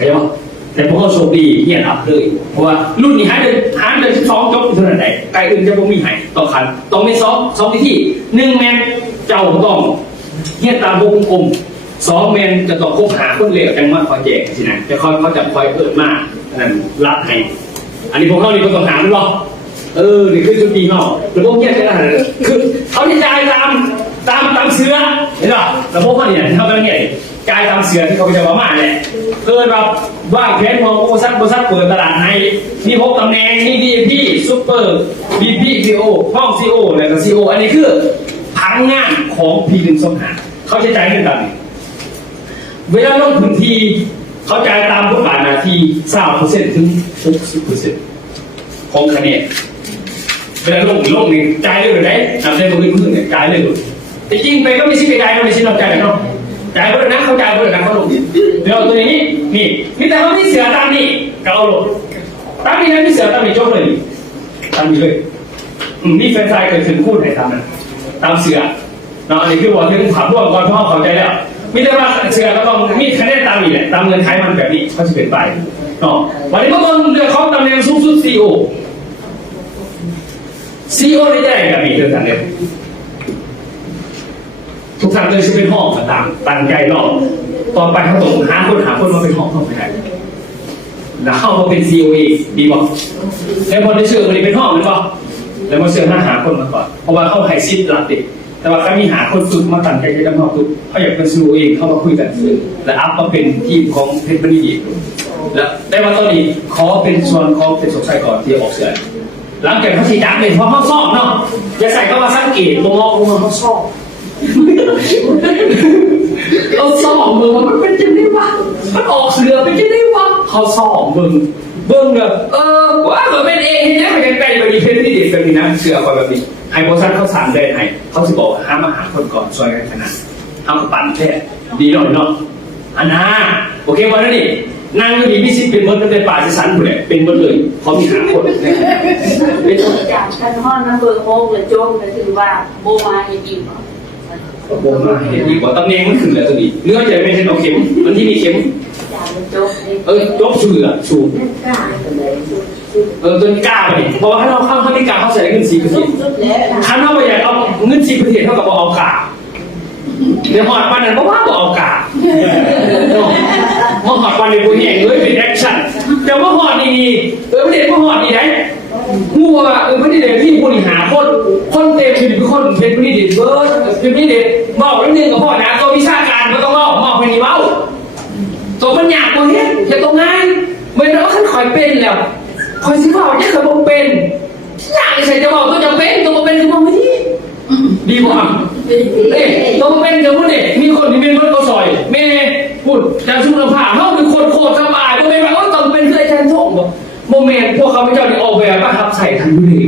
เข้าใจปะแต่พวกเขาโชคดีเฮียนอัพเลยเพราะว่ารุ่นนี้หาเดือนหาเดือนสองจบเท่านั้นไหนไกลอื่นจะบ่มีใหายต่อคันต้องมีสองสองวิธีหนึ่งแมนเจ้าต้องเฮียตามวงกลมสองแมนจะต้องคบหาคนเหลวจังมาคอยแจกสินะจะคอยเขาจะคอยเปิดมากนั่นรับให้อันนี้พวกเขานี่ก็ต้องหาด้วยหรอเออนี่คือจุดดีเนาะแล้วพวกเนี้ยจะได้คือเขาที่จ่ายตามตามตามเสื้อเห็นป่ะแล้วพวกเขาเนี่ยเขาเป็นไง จ่ายตามเสือที่เขาไปจะมามาเนี่ยเกิดแบบว่างแผนของโอซักโอซักเปิดตลาดให้มีพบตำแหน่งมีบีพี่ซูเปอร์บีพีซีโอห้องซีโอแล้วก็ซีโออันนี้คือพังงานของพีหนึ่งสมหาเขาจะจ่ายเงินตามนี้เวลาลงพื้นที่เขาจ่ายตามบทบาทนาที่สามเปอร์เซ็นต์ถึงหกสิบเปอร์เซ็นต์ของคะแนนเวลาลงลงนี่จ่ายเลยเลยได้ทำได้ตัวพื้นเนี่ยจ่ายเลยเลยแต่จริงไปก็ไม่ใช่ไปจ่ายก็ไม่ใช่เราจ่ายเนาะ จเพื่อนนะเขาจ่ายเพื่อนนะเขาลงเดี๋ยวตัวนี้นี่มีแต่เขาไม่เสือตามนี่เอาลงตามนี้นะไม่เสือตามนี่จบเลยตามนี้เลยมีแฟนชายเคยถึงพูดให้ตามนั้นตามเสือเนาะอันนี้คือบอกที่ขับร่วมก่อนพ่อเข้าใจแล้วมิแต่ว่าเชื่อก็ต้องมีคะแนนตามนี่แหละตามเงินไขมันแบบนี้เขาจะเป็นไปเนาะวันนี้ก็ต้องเลือกเขาตำแหน่งสูงสุดซีโอซีโอได้ได้แบบนี้เดินทางเดียว ทุกทางเลยจะเป็นห้องต่างตั้งใจรอบต่อไปเขาต้องหาคนหาคนมาเป็นห้องเข้าไปได้แล้วเข้ามาเป็นซีโอเองดีบอกแล้วพอได้เชื่อคนนี้เป็นห้องเลยป่ะแล้วมาเชิญหน้าหาคนมาก่อนเพราะว่าเข้าไฮซิดหลักเด็กแต่ว่าเขามีหาคนฝึกมาตั้งใจจะทำหอกฝึกเขาอยากเป็นซูเองเข้ามาคุยกันและอัพมาเป็นทีมของเพชรบุรีแล้วได้มาตอนนี้ขอเป็นส่วนของเป็นสงสัยก่อนที่ออกเสือหลังจากเขาฉีดักษ์เลยเพราะเขาซ่อมเนาะอย่าใส่เข้ามาสังเกตมองมองมองเขาซ่อม เราซ่อมมือมันเป็นจังได้วะมันออกเสือเป็นจังได้วะเขาซ่อมมึงเบิ่งแบบเออว่าเหมือนเป็นเองเนี่ยมันยังไกลไปดีเพชรที่เด็ดแบบนี้นะเสือกว่าแบบนี้ไฮโปซันเขาสามได้ไงเขาจะบอกห้ามมาหาคนก่อนซอยกันขนาดห้ามปั่นแค่ดีหน่อยเนาะอันน่าโอเควันนั้นนี่นางอยู่ดีพี่ซิเป็นมดเป็นป่าจะสันหมดเลยเป็นมดเลยเขามีหาคนเลยเป็นจากคันห้อนน้ำเบอร์โฮมเลยโจมเลยถือว่าโบมาให้กินโบมาเห็นดีกว่าตำแหน่งมันขึ้นแล้วตัวนี้เนื้อใจไม่ใช่เอาเข็มมันที่มีเข็มจากเลยโจมเลยเอ้ยยกชื่ออะชูเล่นกล้าเลยเออจนกล้าไปดิเพราะว่าถ้าเราเข้าเข้าที่กล้าเขาใส่เงินสี่เปอร์เซ็นต์สุดแล้วคันเราไปอยากเอาเงินสี่เปอร์เซ็นต์เท่ากับเอากาเดี๋ยวหอดปันนั้นเพราะว่าบอกเอากาเมื่อหอดปันในบุญแห่งเลยเป็นแอคชั่นแต่ว่าหอดนี่เออไม่ได้ว่าหอดนี่ได้ หัวเออไม่ได้เด็ที่บริหารคนคนเต็มเป็นคนเป็นผู้ดีเด่นเบิร์ดเป็นผู้ดีเด่นบอกเรื่องหนึ่งกับพ่อนะตัววิชาการก็ต้องเล่าบอกไปนี่เล่าตัวมันอยากตัวเนี้ยอย่าตรงง่ายเมื่อเราขั้นคอยเป็นแล้วคอยสิว่าเนี่ยเคยบอกเป็นอยากใส่จะบอกตัวจะเป็นตัวเป็นคือบอกไม่ดีดีกว่าเอ้ยตัวเป็นเดี๋ยวพูดเนี่ยมีคนที่เป็นรถก็ซอยเมย์พูดจะชุมลำผ่าเขา โมเมนต์พวกเขาไม่เจ้าที่ออกแบบประทับใส่ทันที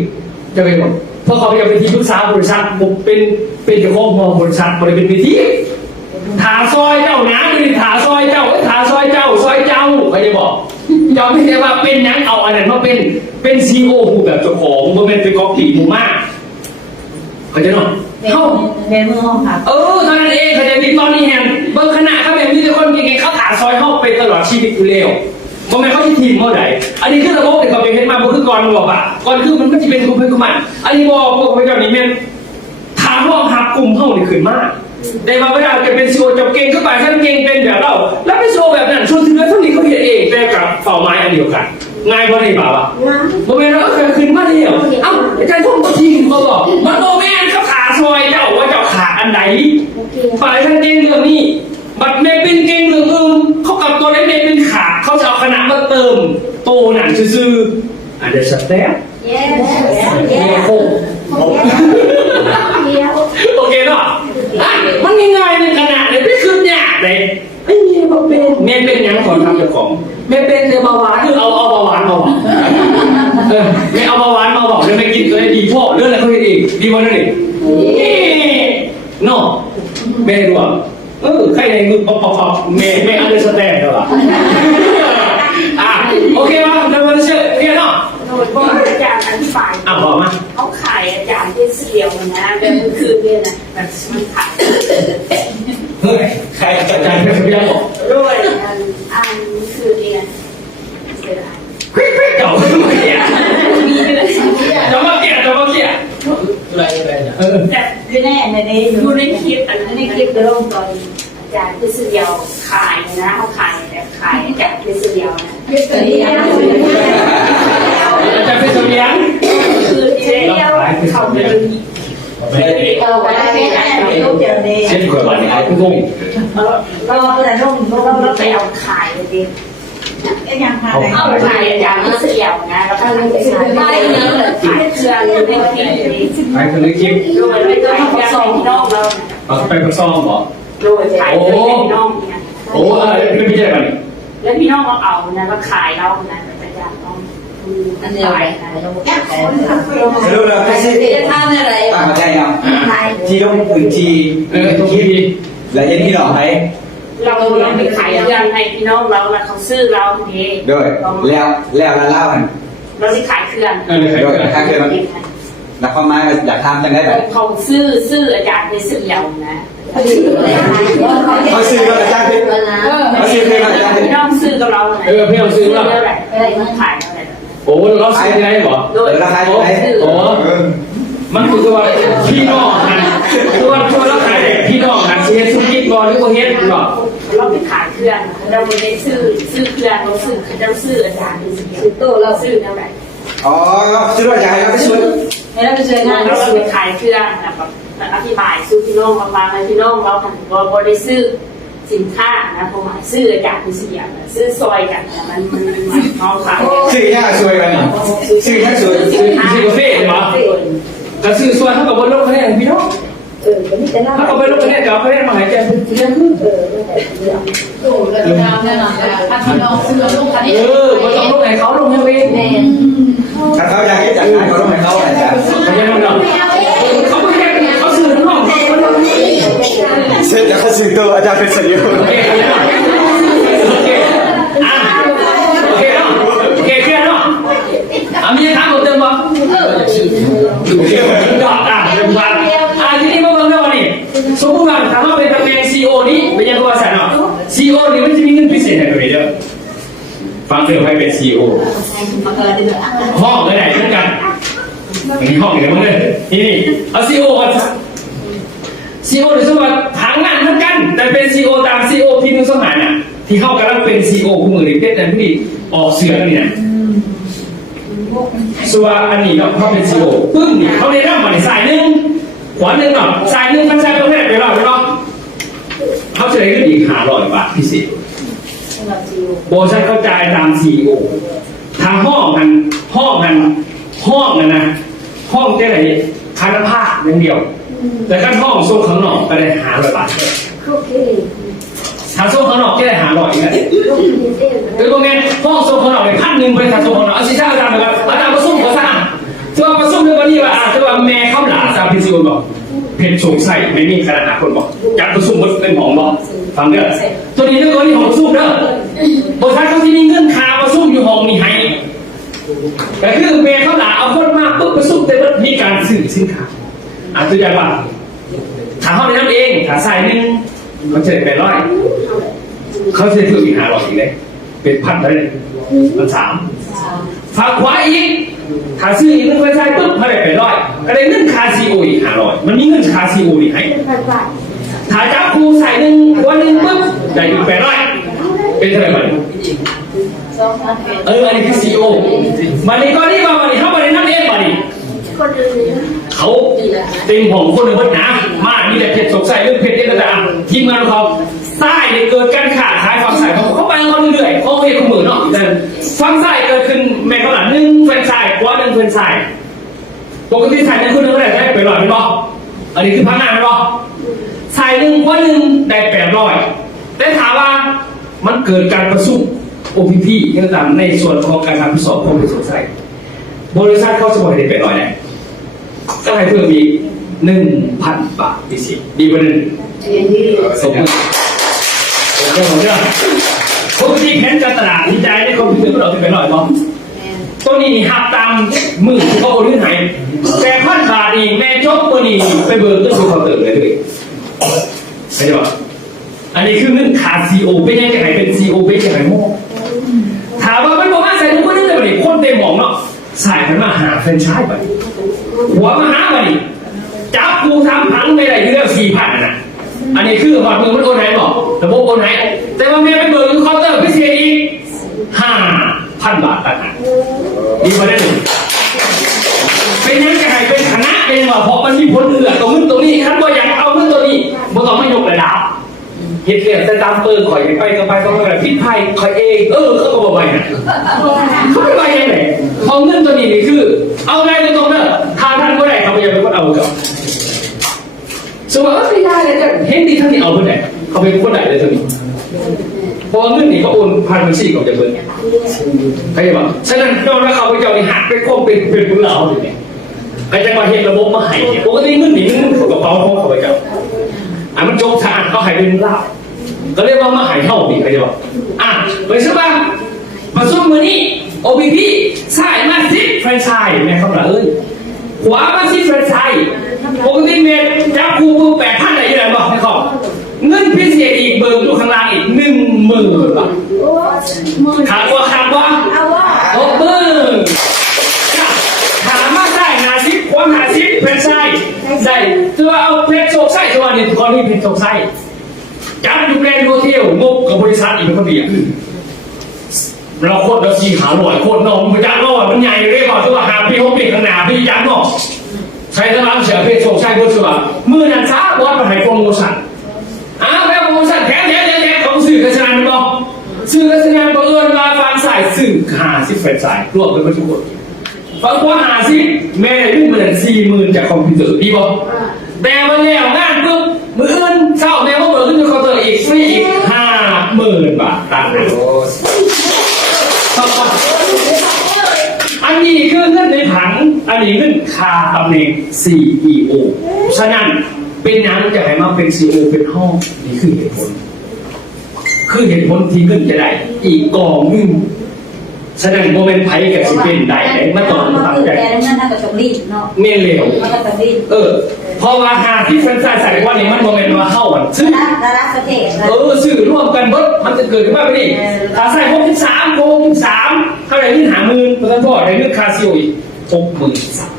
จะเป็นบอกพวกเขาไปจะเป็นที่ปรึกษาบริษัทผมเป็นเป็นเจ้าของบริษัทบริเป็นวิธีถาซอยเจ้านะไม่ได้ถาซอยเจ้าเอ้ยถาซอยเจ้าซอยเจ้าเขาจะบอกเจ้าไม่ใช่ว่าเป็นนังเอาอันนั้นมาเป็นเป็นซีโอผู้แบบเจ้าของมันเป็นเป็นก๊อปปี้หมูมากเขาใจะเนาะเข้าในเมืองห้องค่ะ เออเท่านั้นเองเขาใจะมีตอนนี้แฮงบางขณะเขาแบบมีแต่คนยังไงเขาถาซอยเข้าไปตลอดชีวิตอยู่แล้ว บ่แม่นเขาที่ทีมเขาไหนอันนี้คือระบบที่เขาเป็นเฮ็ดมาบ่คือก่อนบอกอะก่อนคือมันก็จะเป็นคุมเพื่อนคุมมันอันนี้บอกพวกเขาเจ้านี่แม่นถามว่าหักกลุ่มเข้านี่ขึ้นมากแต่ว่าเวลาจะเป็นโชว์จะเก่งขึ้นไปท่านเก่งเป็นแบบเรา แล้วไปโชว์แบบนั้นชวนถึงแล้วเท่านี้เขาเห็นเองแต่กับเป่าไม้อันเดียวกันง่ายกว่าในป่าวะโมเมนต์เราเคยขึ้นมาเดียวเอ้าอาจารย์ท่องทีมเขาบอกมันโมเมนต์เขาขาซอยเจ้าว่าเจ้าขาอันไหนโอเคฝ่ายท่านเก่งเรื่องนี้บัตรเมเป็นเก่งเรื่องอื่นเขากลับตัวได้เมเป็นขา เขาจะเอาคณะมาเติมโตหนังซื่อๆอันเดอร์สแตปเย้เมเย้โคเย้โอเคเนาะอะมันง่ายๆในขนาดเลยไม่คือยากเลยไอ้เมียมาเป็นเมียเป็นยังก่อนทำเจ้าของเมียเป็นเลยเบาหวานคือเอาเอาเบาหวานมาบอกเออไม่เอาเบาหวานมาบอกเดี๋ยวไม่กินตัวได้ดีพ่อเรื่องอะไรเขาเห็นเองดีกวันนั้นเองเนาะแม่ดูอะเออใครในมือป๊อปป๊อปป๊อปแม่แม่อันเดอร์สแตนด์เหรออะโอ เคป่ะเดี๋ยวเราเชื่อเรียนเนาะโดยพวกอาจารย์อธิบายอะบอกมาเขาขายอาจารย์ที่เสียวนะแบบเมื่อคืนเนี่ยนะแบบมันขายเฮ้ยใครอาจารย์เป็นพยานบอกด้วยอันอันคือเนี่ยเสียดายเฮ้ยเฮ้ยเก่าไม่มาเกี่ยมีเลยจะมาเกี่ยจะมาเกี่ยอะไรอะไรนะเออแต่คือแน่ในนี้ดูในคลิปอันนั้นในคลิปจะลงตอนอาจารย์พิศเดียวขายนะเขาขายแบบขายอาจารย์พิศเดียวนะ คือตัวนี้นะอาจารย์เป็นเสมียนคือเจ๊เดียวเขาเลยเราไปไม่ได้ลูกเดียวนี้เช่นกว่าวันนี้ไอ้พุ่งเราแต่ลูกลูกเราเราไปเอาเอาขายเลยดิยังพาไปเอาขายอาจารย์พิศเดียวนะแล้วก็ไปขายได้เนื้อขายเครื่องในคลิปนี้ไอ้คนนี้คลิปโดยไม่ต้องให้เครื่องในน้องเราเอาไปผสมหรอโดยขายเครื่องในน้องเนี่ยโอ้เออไม่ใช่แบบนี้ แล้วพี่น้องเราเอานะมาขายเรานะอาจารย์ต้องอันเดียวไปยนะสรุปแล้วไม่ใช่จะทำอะไรต่างประเทศเนาะทยที่ลงพื้นที่เออทุกทีและเย็นที่หล่อไหมเราเราไปขายเครื่องให้พี่น้องเราแล้วเขาซื้อเราเองโดยแล้วแล้วแล้วเล่ามันเราได้ขายเครื่องเออใครโดยเกิดถ้าเกิดมันแล้วความหมายอยากทำจังได้แบบเขาซื้อซื้ออาจารย์ไปซื้อเยานะ เขาซื้อก็อาจารย์เป็นเขาซื้อเป็นอาจารย์เป็นพี่น้องซื้อกับเราเท่าไหร่อะไรมันขายเท่าไหร่โอ้เราซื้อได้หรอโดเอยอราคาอยู่ไหนโอ้มันคือตัวพี่น้องกันตัวตัวเราขายแต่พี่น้องกันเชียร์สุกิบอลหรือโอเฮ็ดหรอเราไปขายเครื่องเราไม่ได้ซื้อซื้อเครื่องเราซื้อเราซื้ออาจารย์ไปซื้อคือตู้เราซื้อเท่าไหร่อ๋อซื้อว่าอยากให้เราไปช่วยให้เราไปช่วยงานเราไปขายเครื่องแบ บอธิบายซื้อพี่น้องบางๆพี่น้องเราผันว่าบริซื้อสินค้านะผมหมายซื้อจารย์ไปซื้ออย่างซื้อซอยกันมันมันมันมองขายซื้อแค่ช่วยกันนี่ซื้อแค่ช่วยซื้อซื้อกาแฟเหรอแต่ซื้อส่วนเท่ากับบนโลกคะแนนพี่น้องเออก็มีแต่เราถ้าเขาไปโลกคะแนนกับคะแนนมาหายใจเป็นที่ขึ้นเออตู้เราทำแน่นอนถ้าพี่น้องซื้อลูกคันนเออมันต้องลงไหนเขาลงให้เองแน่ถ้าเขาอยากให้จัดงานเขาต้องให้เขาอาจารย์ไม่ใช่มันหรอกเขาไม่แค่เขาซื้อทั้งห้องเขาไม่ต้อง เสร็จแล้วเขาซื้อตัวอาจารย์เป็นสลิวโอเคโอเคอะโอเคเนาะโอเคเคลียร์เนาะอะมีถามผมเติมบ่โอเคดอกอะเป็นพันอะทีนี้มาเบิ่งเรื่องวันนี้สมมติว่าถามว่าเป็นตำแหน่ง CEO นี้เป็นยังไงว่าสันเนาะ CEO นี่มันจะมีเงินพิเศษให้ตัวเองเด้อฟังเถอะให้เป็น CEO มาเกิดเดือห้องไหนเหมือนกันอันนี้ห้องไหนมั้งเลยนี่นี่เอาซีโอก่อน ที่เขากำลังเป็นซีโอคู่มือหรือเพชรแต่ผู้ดีออกเสือกันนี่นะส่วนอันนี้เนาะเขาเป็นซีโอปึ้งนี่เขาเรียนรับมาในสายหนึ่งขวาหนึ่งเนาะสายหนึ่งมันใช้ประเภทไปรอบเนาะเขาจะได้เงินอีกห้าร้อยบาทพิเศษโบใช้เข้าใจตามซีโอทางห้องกันห้องกันห้องกันนะห้องได้ไหนคานาภาพอย่างเดียว แต่การห้องส่งข้างนอกก็ได้หาร้อยบาทโอเคถ้าส่งขนอกก็ได้หาร้อยอีกแล้วลูกมีเต้นคือตรงนี้ห้องส่งขนอกเป็นพันหนึ่งบริษัทส่งขนอกเอาสิช่างอาจารย์นะครับอาจารย์มาส่งขอสร้างถือว่ามาส่งวันนี้ว่าอาจจะว่าแม่เข้าหลาสามพิซิโอนบอกเพชรสงสัยไม่มีขนาดหาคนบอกจัดประชุมมดเป็นหองบอกฟังเด้อตัวนี้เรื่องนี้ของประชุมเด้อบริษัทเขาที่มีเงื่อนคาประชุมอยู่ห้องนี้ให้แต่คือเมย์เขาด่าเอาคนมาปุ๊บไปสู้เต็มรถมีการสื่อสินค้าอะตัวอย่างว่าขาเข้าในน้ำเองขาใส่หนึ่ง มันจะได้เป็นร้อยเขาจะถืออีหาร้อยอีกเลยเป็นพันเลยมันสามฝั่งขวาอีกขาซื้ออีกหนึ่งไปใส่ปุ๊บเขาได้เป็นร้อยก็ได้เงินคาซีโออีกหาร้อยมันมีเงินคาซีโออีกให้ถ้าจับครูใส่หนึ่งวันหนึ่งปุ๊บได้อีกแปดร้อยเป็นเท่าไหร่มันสองเอออันนี้คือซีโอมานี่ก็นี่มามานี่เข้ามาในนั่นเองมานี่คนอื่น เขาเต็มของคนหนึ่งคนหนามามีแต่เพชรสงสัยเรื่องเพชรนี่ต่างๆทีมงานของเขาใต้เนี่ยเกิดการขาดขายความใส่เขาเขาไปเขาเรื่อยๆเขาเห็นขมือเนาะแต่ฟังใส่เกิดขึ้นแม่เขาหลังหนึ่งเฟรนช์ชายกว่าหนึ่งเฟรนช์ชายปกติใส่หนึ่งคนหนึ่งเท่ไหร่ได้ไปร้อยไหมบออันนี้คือพังงานไหมบอใส่หนึ่งคนหนึ่งได้แปดร้อยได้ถามว่ามันเกิดการประสุ OPP ยังตามในส่วนของการทำทดสอบความเป็นสงสัยบริษัทเขาสมมติได้แปดร้อยเนี่ย ก็ให้เพื่อมีหนึ่งพันบาทพิเศษดีกว่าหนึ่งสมมติผมก็ผมก็ผมที่เห็นการตลาดวิจัยได้ควมพิเศษเราจะเป็นหน่อยมั้งตัวนี้หักตามมือเขาโอนหายแต่พันบาทอีแม่จบตัวนี้ไปเบิร์ต้องดูความตื่นเลยด้วยใช่ไหมอันนี้คือเรื่องขาดซีโอเป็นยังไงเป็นซีโอเป็นยังไงโม่ถามว่าไม่บอกว่าใส่ทุกคนได้เลยคนเต็มหมองเนาะ สายไชส์ไปหัวมาหาไปจับกูทำพังไม่ได้เรื่องสี่พันนะอันนี้คือหอดมือมันโอนไหนบอกระบบโอนไหนแต่ว่าแม่ไปเบิกเคาน์เตอร์พิเศษอีกห้าพันบาทต่างหากดีกว่าได้หนึ่งเป็นยังไงเป็นคณะเป็นว่าเพราะมันมีผลเหลือตรงนู้นตรงนี้ท่านก็อยากเอาเรื่องตัวนี้บ่ต้องไม่ยกระดับ เห็ดเรียกแต่ตามเปิดข่อยไปก็ไปก็ไปพิษภัยข่อยเองเออเขาก็บอกไปนะเขาไม่ไปยังไงพอเงินตัวนี้นี่คือ เอาไงตรงๆเนอะถ้าท่านก็ได้เขาไปยังเป็นคนเอากับสมมติว่าไม่ได้เลยจะเห็นดีท่านนี่เอาคนไหนเขาเป็นคนไหนเลยตัวนี้พอเงินนี่เขาโอนผ่านบัญชีของเจะเบิร์เข้าใจป่ะฉะนั้นนอกจาเขาไปเจ้านี่หักไปโค้งเป็นเป็นมือเราอยู่เนี่ยไอ้จังหวะเห็นระบบมาให้ปกติเงินนี่เงินเขากระเป๋าของเขาไปเจ้าอะมันจงชาญเขาหายเป็นลาบก็เรียกว่ามาหายเท่าดีใครจะบอกอะไปใช่ปะมาสู้มือนี้ OBP สายมาซิแฟรนไชส์แม่เขาบอกเอ้ยขวามาซิแฟรนไชส์ปกติเมตรจับคูมือแปดพันไหนยังไงบอกให้เขาเงินพิเศษอีกเบิร์อยู่ข้างล่างอีกหนึ่งหมื่นบาทขาดว่าขาดว่า เอาว่า โอ้เบอร์ถามมาได้หาซิความหาซิแฟรนไชส์ได้ตัวเอาเพ ชรโชคไส้ตัวนี้ตัวนี้เพชรโชคไส้การดูแลโฮเทลงบกับบริษัทอีกเป็นคนเดียวเราโคตรเราซีขาหน่อยโคตรนมมันยักษ์นอกมันใหญ่เรียกว่าตัวหาพี่หกปีข้างหน้าพี่ยักษ์นอกใช้ทั้งร้านเสียเพศโชคใช่ก็คือว่ามือนันช้าบอสมาให้โปรโมชั่นอ้าวแล้วโปรโมชั่นแถมแถมแถมแถมของสื่อกระชานมันบอกสื่อกระชานบังเอิญมาฟังสายสื่อหาสิบแฟนสายรวมกันมาทุกคนฟังว่าหาสิแม่ได้ยุ่งเหมือนสี่หมื่นจากคอมพิวเตอร์ดีบอก แต่วันแล้วงานปุ๊บมืออื่นเศร้าแม่ว่าเบิกขึ้นเคาน์เตอร์อีกฟรีอีกห้าหมื่นบาทต่างหากอันนี้คือเงินในผัง อันนี้เงินคาตำแหน่ง CEO ฉะนั้นเป็นยังจะให้มาเป็น CEO เป็นห้องนี่คือเหตุผล คือเหตุผลที่เงินจะได้ อีกกองหนึงฉะนั้นโมเมนต์ไพ่กับสิเป็นได้ไหนมาต่อมาตั้งตื่นใจแต่นั่นน่าจะต้องรีบเนาะเมนเร็วมันก็ต้องรีบเออ เพอว่าหาที่แฟรนไชส์ใส่ว่านี่มันโมเมนต์มาเข้าอะซึ่งระดับระดับประเทศเออสื่อร่วมกันเบิดมันจะเกิดขึ้นมาไม่ได้ถ้าใส่หกสิบสามหกสิบสามเท่าไหร่นี่หาหมื่นเพราะฉะนั้นก็ได้เรื่องคาซิโออีกหกหมื่นสาม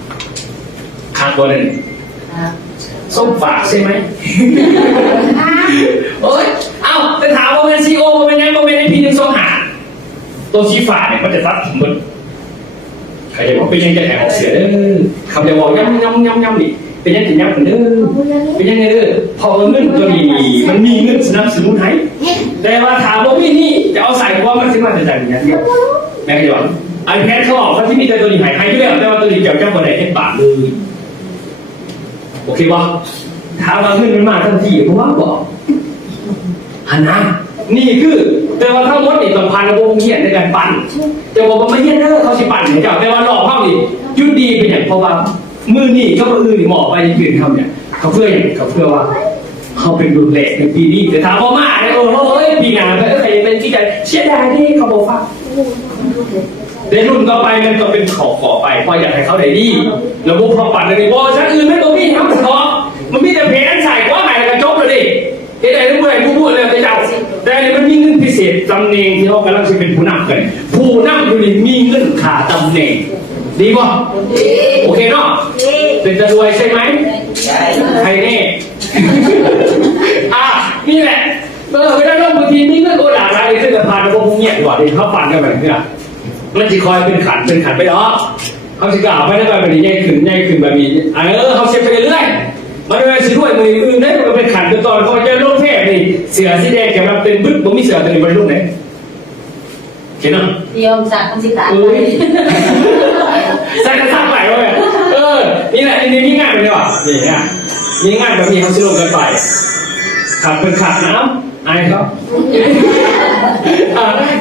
ขาดตัวหนึ่งส้มฝากใช่ไหมโอ้ย เอ้าแต่ถามว่าเป็นซีโอเป็นยังเป็นไอพีหนึ่งสองหาตัวชีฝากเนี่ยมันจะซัดถึงหมดใครจะบอกเป็นยังจะแอบออกเสียเด้อคำจะบอกย้ำย้ำย้ำย้ำดิ เป็นยังถึงย้ำเหมือนเด้อเป็นยังไงเด้อพอเงินตัวนี้มันมีเงินสนับสนุนให้แต่ว่าถามว่าพี่นี่จะเอาใส่ว่ามันถึงมาจะจ่ายอย่างเดียแม่ก็ยอมอันแพทย์เขาบอกเขาที่มีแต่ตัวนี้หายหายอยู่แล้วแต่ว่าตัวนี้เกี่ยวกับคนไหนแค่ปากเลยโอเคปะถามว่าเงินมันมาทันทีเพราะว่าบอกฮันนะนี่คือแต่ว่าทั้งหมดนี่ต้องผ่านระบบเขียนในการปั่นจะบอกว่าไม่เยี่ยนเด้อเขาสิปั่นเนี่ยเจ้าแต่ว่าหลอกเขานี่ยุดดีเป็นอย่างเพราะว่า มือนี่ก็มืออื่นนี่หมอไปยืนเขาเนี่ย เขาเพื่ออย่างเขาเพื่อว่า เขาเป็นรุ่นแรกในปีนี้แต่ถามว่ามาเนี่ยโอ้โหเอ้ยปีหน้าไปใครเป็นที่ใจเชียดายที่เขาบอกว่าในรุ่นต่อไปมันก็เป็นขอขอไปเพราะอยากให้เขาได้ดีแล้วพวกพอปั่นเลยว่าชั้นอื่นไม่ต้องมีครับขอมันมีแต่เพนใส่กว่าไหนกันจบเลยดิเฮ้ยไอ้เมื่อไหร่พูดเลยแต่เจ้าแต่อันนี้มันมีเงินพิเศษตำแหน่งที่เขากำลังจะเป็นผู้นำกัน ผู้นำอยู่นี่มีเงินขาตำแหน่ง ดีป่ะโอเคเนาะเป็นจะรวยใช่ไหมใครแน่อะนี่แหละเออเวลาลงบางทีนี่เรื่องโกหกอะไรขึ้นกับพานแล้วพวกเงียบดีกว่าที่เขาปั่นกันแบบนี้อะมันจะคอยเป็นขันเป็นขันไปเนาะเขาจะกล่าวไปได้แบบนี้ใหญ่ขึ้นใหญ่ขึ้นแบบนี้เออเขาเช็คไปเรื่อยมันไม่ใช่ด้วยมืออื่นได้มันเป็นขันเป็นตอนเขาจะลงเทพนี่เสือสีแดงกับมันเป็นบึ้ดผมมีเสือตัวนี้มันรุ่นไหนเห็นเนาะเดียวสั่งคนสิตาเอ้ย ใส่กระซักไหลวะเนี่ยเออ นี่แหละนี่นี่ง่ายไปเลยว่ะนี่ง่ยนี่ง่ายแบบมีเขาชื่อลงกันไปขัดเป็นขัดน้ำอายเขา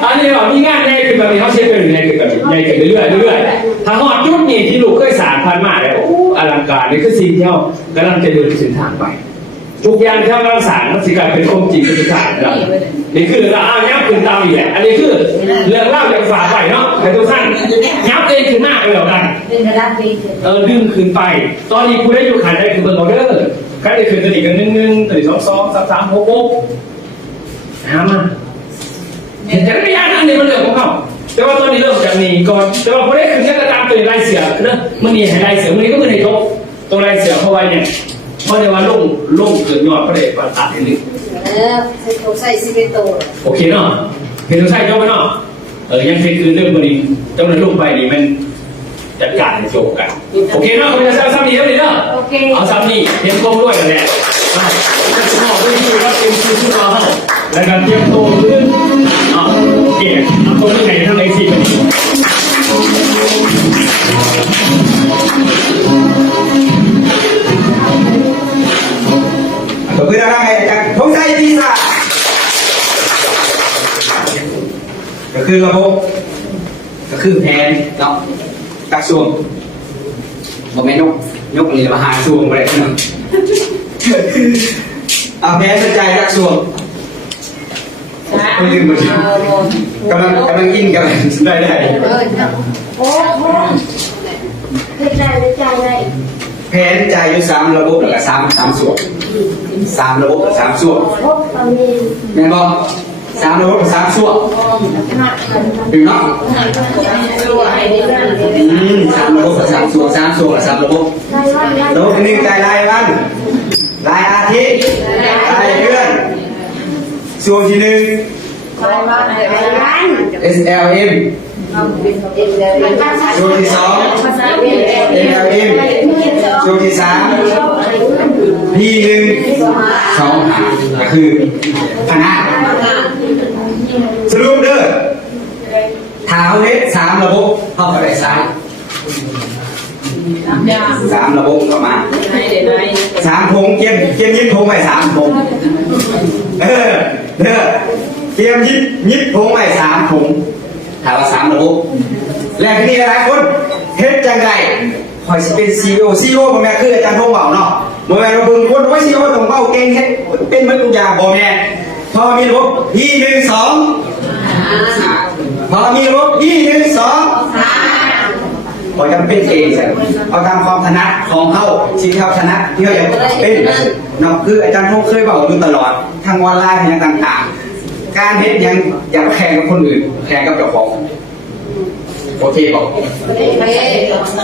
อันนี้แบบมีงานในคือแบบนี้เขาเช็คเป็นในคือแบบในกันเรื่อยเรื่อยถ้าหอดจุดนี่ที่ลูกเคยสารพันมาแล้วโอ้อลังการนี่คือสิ่งที่เขากำลังจะเดินถึงทางไป ทุกอย่างที่เขากำลังสารมันสิกลายเป็นความจริงเป็นสารแล้วนี่คือเราเอายับขึ้นตามอีกแหละอันนี้คือเรื่องเล่าจากฝาไปเนาะแต่ทุกท่านยับเองขึ้นหน้าไปแล้วกันเป็นระดับปีเออดึงคืนไป ตอนนี้คุณได้อยู่ขันได้คือเบอร์ออเดอร์ขันได้คืนกันอีกกันหนึ่งหนึ่งตัวสองสองสามสามหกหกหามาเห็นจักรยานนั่นเนี่ยมันเหลือของเขาแต่ว่าตอนนี้เริ่มจากนี้ก่อนแต่ว่าพอได้คืนนี้ก็ตามตัวลายเสือเนอะมันนี่ให้ลายเสือมันนี่ก็คือในโต๊ะตัวลายเสือเข้าไว้เนี่ยเพ ราะในวันลุ่งลุ่งเกิดยอดก็ได้ประตัดนิดนึงเออใส่ตัวใส่ซีเมนโตโอเคเนาะเป็นตัวใช่เจ้าไหมเนาะเออยังเป็นคือเรื่องบริเจ้าหน้าลูกไปนี่มันจัดการในโจกันโอเคเนาะคุณจะสร้างซ้ำนี่แล้วนี่เนาะโอเคเอาซ้ำนี่เตรียมโตด้วยกันแหละมาถ้าจะบอกด้วยที่ว่าเตรียมคือที่เราให้แล้วกันเตรียมโตขึ้นอ๋อโอเคเอาตัวนี้ไหนทางไหนสิต ก็คือระบบก็คือแผนเนาะตักส่วงบ่แม่นยกยกเลยมาหาส่วงไปเลยเนาะเอาแผนกระจายตักส่วงคนลืมบ่ชิกำลังกำลังอินกำลังได้ได้เออโอ้โหเฮ็ดได้เลยใจได้แผนจ่ายอยู่สามระบบแล้วก็สามสามส่วนสามระบบกับสามส่วนพบตอนนี้แม่นบ่ สามระบบกับสามส่วนนถึงเนาะตัวไอ้นี่นั่นอืมสามระบบกับสามส่วนสามส่วนกับสามระบบได้ว่าได้รบบหนึ่งจ่ายรวันรายอาทิตย์รายเดือนส่วนที่หนึ่ง SLM มันภาษาส่วนที่สองภาษาเวียด LLM ส่วนที่สาม P หนึ่งสองหาคือคณะ สรุปเด้อเท้าเล็กสามระบบเข้าไปได้สามสามระบบเข้ามาสามพงเกียมเกียมยิบพงไปสามพงเออเด้อเกียมยิบยิบพงไปสามพงถามว่าสามระบบแรกที่นี่หลายคนเฮ็ดจังไดคอยสิเป็นซีโอซีโอบ่แม่คืออาจารย์พงเบาเนาะบ่แม่นว่าเบิ่งคนว่าซีโอต้องเบ้าเก่งเฮ็ดเป็นเหมือนทุกอย่างบ่แม่ พอมีระบบที่หนึ่งสองพอมีระบบที่หนึ่งสองขอจำเป็นเองสิเอาตามความถนัดของเขาที่เขาถนัดที่เขาอยากเป็นเนาะคืออาจารย์พงเคยบอกอยู่ตลอดทางออนไลน์อย่างต่าง ๆ การเฮ็ดยังอยากแข่งกับคนอื่นแข่งกับเจ้าของโอเคบอก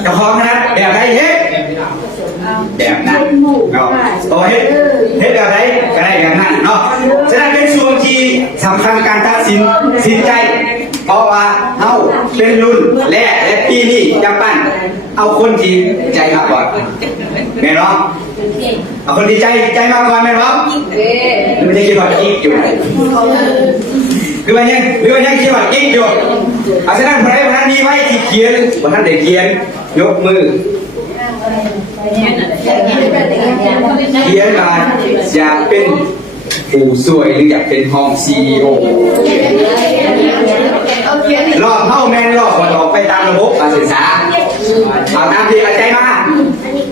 เจ้าของถนัดแบบไหนเฮ็ดแบบนั้นเนาะต่อเฮ็ดเฮ็ดแบบไหนำคัญการตัดสินสินใจ เพราะว่าเฮาเป็นรุ่นแรกและปีนี้จะปั้นเอาคนที่ใจมากก่อนแม่น้องเอาคนที่ใจใจมากก่อนแม่น้องหรือมันจะคิดว่ากิ๊กอยู่หรือว่ายังหรือว่ายังคิดว่ากิ๊กอยู่เอาฉะนั้นใครวันนั้นมีไว้ที่เขียนวันนั้นได้เขียนยกมือเขียนมาอยากเป็น ผู้สวยหรืออยากเป็นห้องซีอีโอรอบเข้าแมนรอบออกไปตามระบบการศึกษาเอาตามที่อาใจมา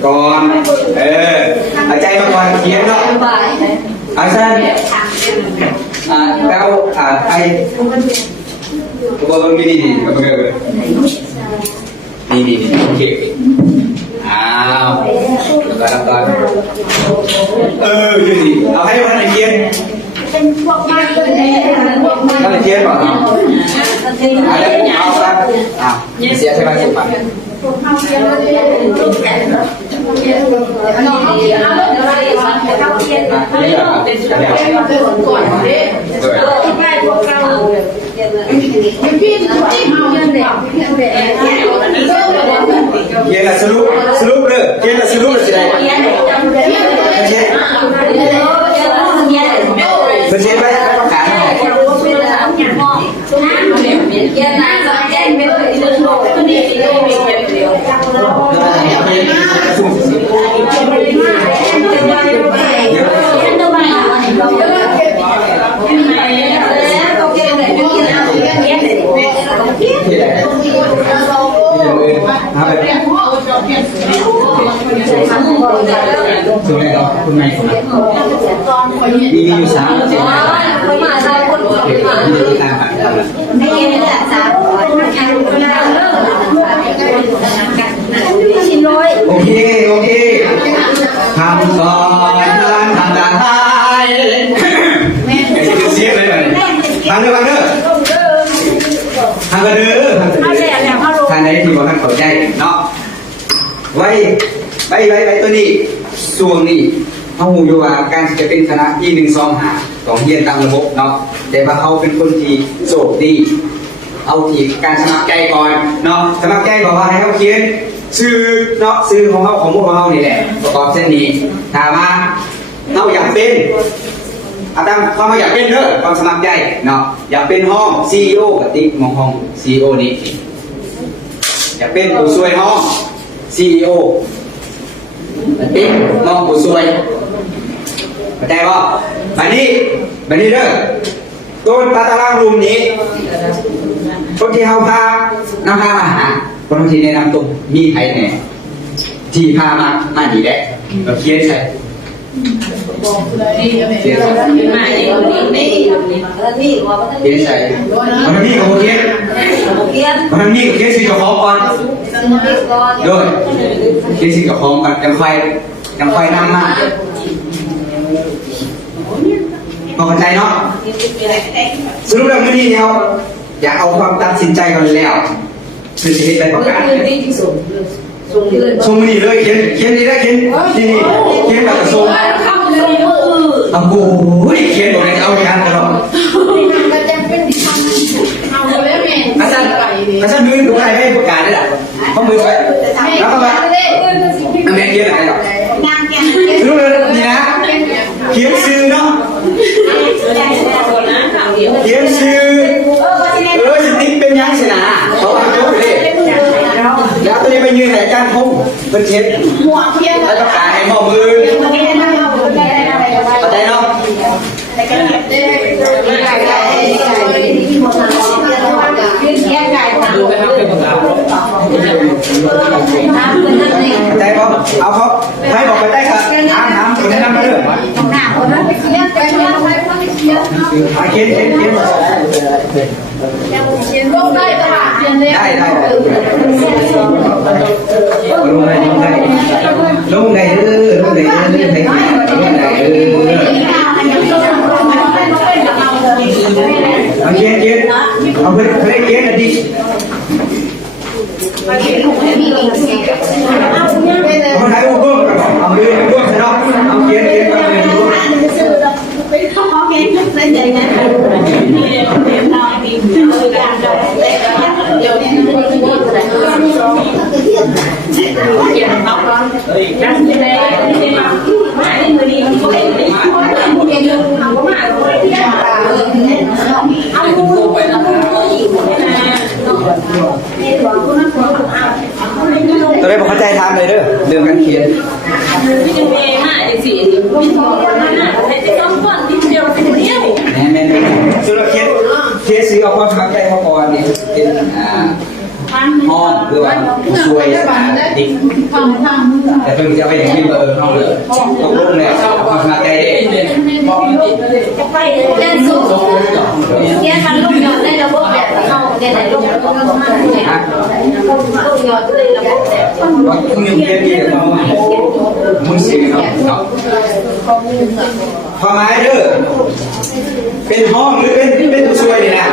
ก่อนเอออาใจมาก่อนเขียนเนาะอาซะอ่าแล้วอ่าไอ้ตัวมันมีนี่นี่ก็คือนี่นี่นี่โอเค อ้าวแล้วก็เออดูสิเอาให้มันเขียนเป็นพวกมากเลยก็เขียนก่อนเนาะเอาแล้วเอาครับอะเสียใช่ไหมสุภาพพวกเขาเรียนว่าเรียนรูปกัน เนาะเรียนรูปกันเนาะเรียนอะไรเขาเรียนเขาเรียนเป็นสุดยอดก่อนเด้ที่ได้พวเราพี่ที่เฮาเนี่ยเนี่ยเนี่ยเนี่ยเขียนละสรุปสรุปเลยเขียนละสรุปเลยสิได้เรียนจำได้เยนเขียนไปประกาศให้ที่ไหนที่ไหนอื่นหาไป คุณแม่เนาะคุณแม่มีอยู่สามเจ็ดมีตามหาโอเค โอเคทำก่อนทำได้ไอ้ที่เสียเลยแบบทำด้วยกันเด้อททางกระเดือทางกระเอาเดืแล้อวแล้วเขาลงทางไหนที่ว่าท่านเข้าใจเนาะไว้ ไว้ไว้ไว้ตัวนี้ส่วนนี้เขาหูอยู่ว่าการจะเป็นคณะที่หนึ่งสองหาของเรียนตามระบบเนาะแต่ว่าเขาเป็นคนที่โสดดี เอาที่การสมัครใจก่อนเนาะสมัครใจบอกว่าให้เขาเขียนชื่อเนาะชื่อของเขาของพวกเรานี่แหละประกอบเส้นนี้ถามว่าเราอยากเป็นอาตามความว่าอยากเป็นเด้อความสมัครใจเนาะอยากเป็นห้องซีอีโอกับติ๊กมองห้องซีอีโอนี้อยากเป็นผู้ช่วยห้องซีอีโอ ติ๊กมองผู้ช่วยเข้าใจป่ะบันนี้บันนี้เด้อต้นตาตารางรูมนี้คนที่เขาพานำพามาหาคนที่แนะนำตัวมีใครแน่ที่พามามาดีแหละเราเขียนใส่บอกเลยนี่ก็ไม่เขียนใส่มาเองนี่นี่เขียนใส่วันนี้ก็เขียนวันนี้ก็เขียนสิ่งกับของก่อนโดยเขียนสิ่งกับของก่อนยังไฟยังไฟนำมาพอเข้าใจเนาะสรุปแล้วมื่อนี้เนี่ยอยากเอาความตัดสินใจกันแล้วคือชีวิตไปประกาศชมนี่เลยเขียนเขียนนี่ได้เขียนที่นี่เขียนแบบกระทรงทำเอากูเฮ้ยเขียนบอกเลยเอาการตลอดก็จะเป็นที่ทำเอาเลยแม่อาจารย์ไปดิอาจารย์มือดูอะไรไม่ประกาศได้หรอ ข้อมือไว้แล้วก็มาอันนี้เขียนอะไรหรอรู้เลยนี่นะเขียนชื่อเนาะเขียนชื่อเออจะติ๊กเป็นยังสินะเขาเอาจบไปเลยแล้วตัวนี้ไปยืนไหนอาจารย์พงเป็นเขียนหัวเทียน แล้วประกาศให้ข้อมือเข้าใจเนาะ ดูไหมครับเป็นภาษา ได้ปะ เอาเขาให้บอกไปได้ครับถามถามคนแนะนำมาเรื่องอาเขียนเขียนเขียนลงได้ตลาดเทียนเลยได้ได้ลงได้ลงได้ลงได้เออลงได้เออลงได้ลงได้เออเอาเขียนเขียนเอาไปไปเขียอดีเอาไหนอุ้ม อุ้มเอาเรื่องอุ้มใช่เนาะเอาเขียนเขียนเอาเรื่องอุ้มเฮ้ยแค่ ตอนแรกผมเข้าใจทำเลยเด้อเรื่องการเขียนแม่แม่แม่สุดแล้วเขียนเขียนสีออกมาสมัครใจเขาก่อนนี่เขียนอ่าห้องหรือว่าช่วยอ่าดิฟังฟังแต่เพิ่งจะไปอย่างนี้เบอร์เขาเลยตกลงแล้วเอาความสมัครใจได้บอกมันติดไปเล่นสูงเทียนมันลูกหยอดได้ระบบแบบเข้า เด่นในลูกลูกหยอดได้ระบบแบบว่าคุณยังเขียนดีแต่ความหมายมึงเสียครับเนาะความหมายเด้อเป็นห้องหรือเป็นเป็นผู้ช่วยนี่นะ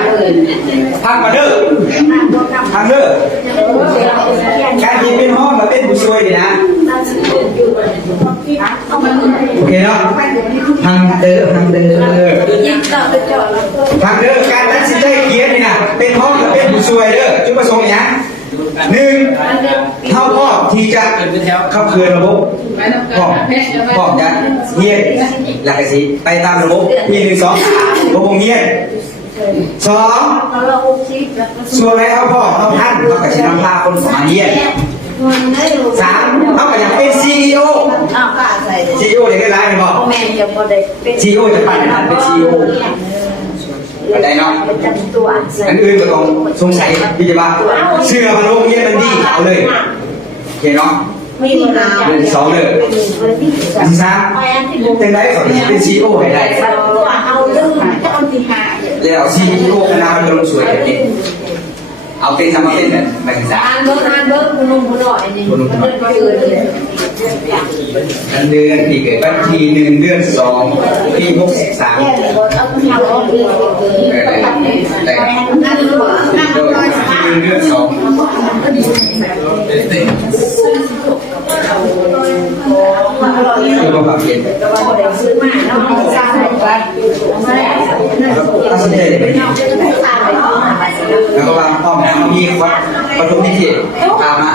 ทำมาเด้อทำเด้อการที่เป็นห้องมาเป็นผู้ช่วยนี่นะ โอเคเนาะทำเดอทำเด้อยิ่งต่อไปจอดแล้วทางเด้อการตัดสินใจเขียนนี่นะเป็นห้องกับเป็นผู้ช่วยเด้อจุดประสงค์อย่างหนึ่งเท่าพ่อที่จะเข้าเครือระบบพ่อพ่อจะเงียนหลักสิไปตามระบบมีหนึ่งสองระบบเงียนสองส่วนไหนเขาพ่อเขาท่านเขากับชินำพาคนสมาเงียน สามเขาก็อยากเป็นซีอีโออ้าวก็ใส่ซีอีโอเด็กได้ไหมบอกแม่จะพอได้เป็นซีอีโอจะปั่นผ่านเป็นซีอีโออะไรเนาะประจำตัวอันอื่นก็ต้องสงสัยพี่จะว่าเชื่อมันโรงเรียนมันดีเอาเลยโอเคเนาะมีมะนาวเรื่องที่สองเลยอันที่สามไปอันที่บุกเป็นไรเขาจะเป็นซีอีโอให้ได้ตัวเอาเรื่องจะเอาที่หาแล้วซีอีโอคณะมันลงสวยแบบนี้ เอาเป็นทำมาเป็นแบบนักศึกษาอ่านเบิ้งอ่านเบิ้งคุณลุงคุณหน่อยนี่มันก็เกิดเลยอันเดือนที่เกิดวันที่หนึ่งเดือนสองปีหกสิบสามแค่เอาที่เอาเรื่องเกิดได้ได้ได้นั่นหรือเปล่านั่นหรือเปล่ายืนเลือกสองคือว่าแบบเย็นถ้าสนใจเลยไป แล้วก็วางป้อมมีวัดปฐมนิเทศตามมา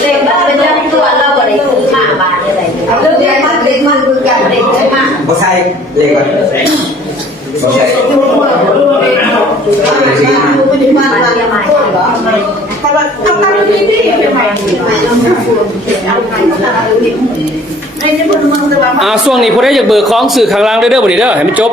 เด็กก็เป็นเรื่องตัวเราก็ได้คือหมาบานอะไรเรื่องเด็กมันเด็กมันคือการเด็กใช่ไหมบ่ใช่เลขก่อนบ่ใช่ไม่าอะไรยังไงเหรอแต่ว่าเอาตั้งที่ที่ยังไงไม่ต้องพูดเอไปเอาไปไม่ได้พูดมึงแต่ว่าอ่าช่วงนี้ผู้ใดอยากเบิกของสื่อข้างล่างเด้อเด้อบ่ดีเด้อให้มันจบ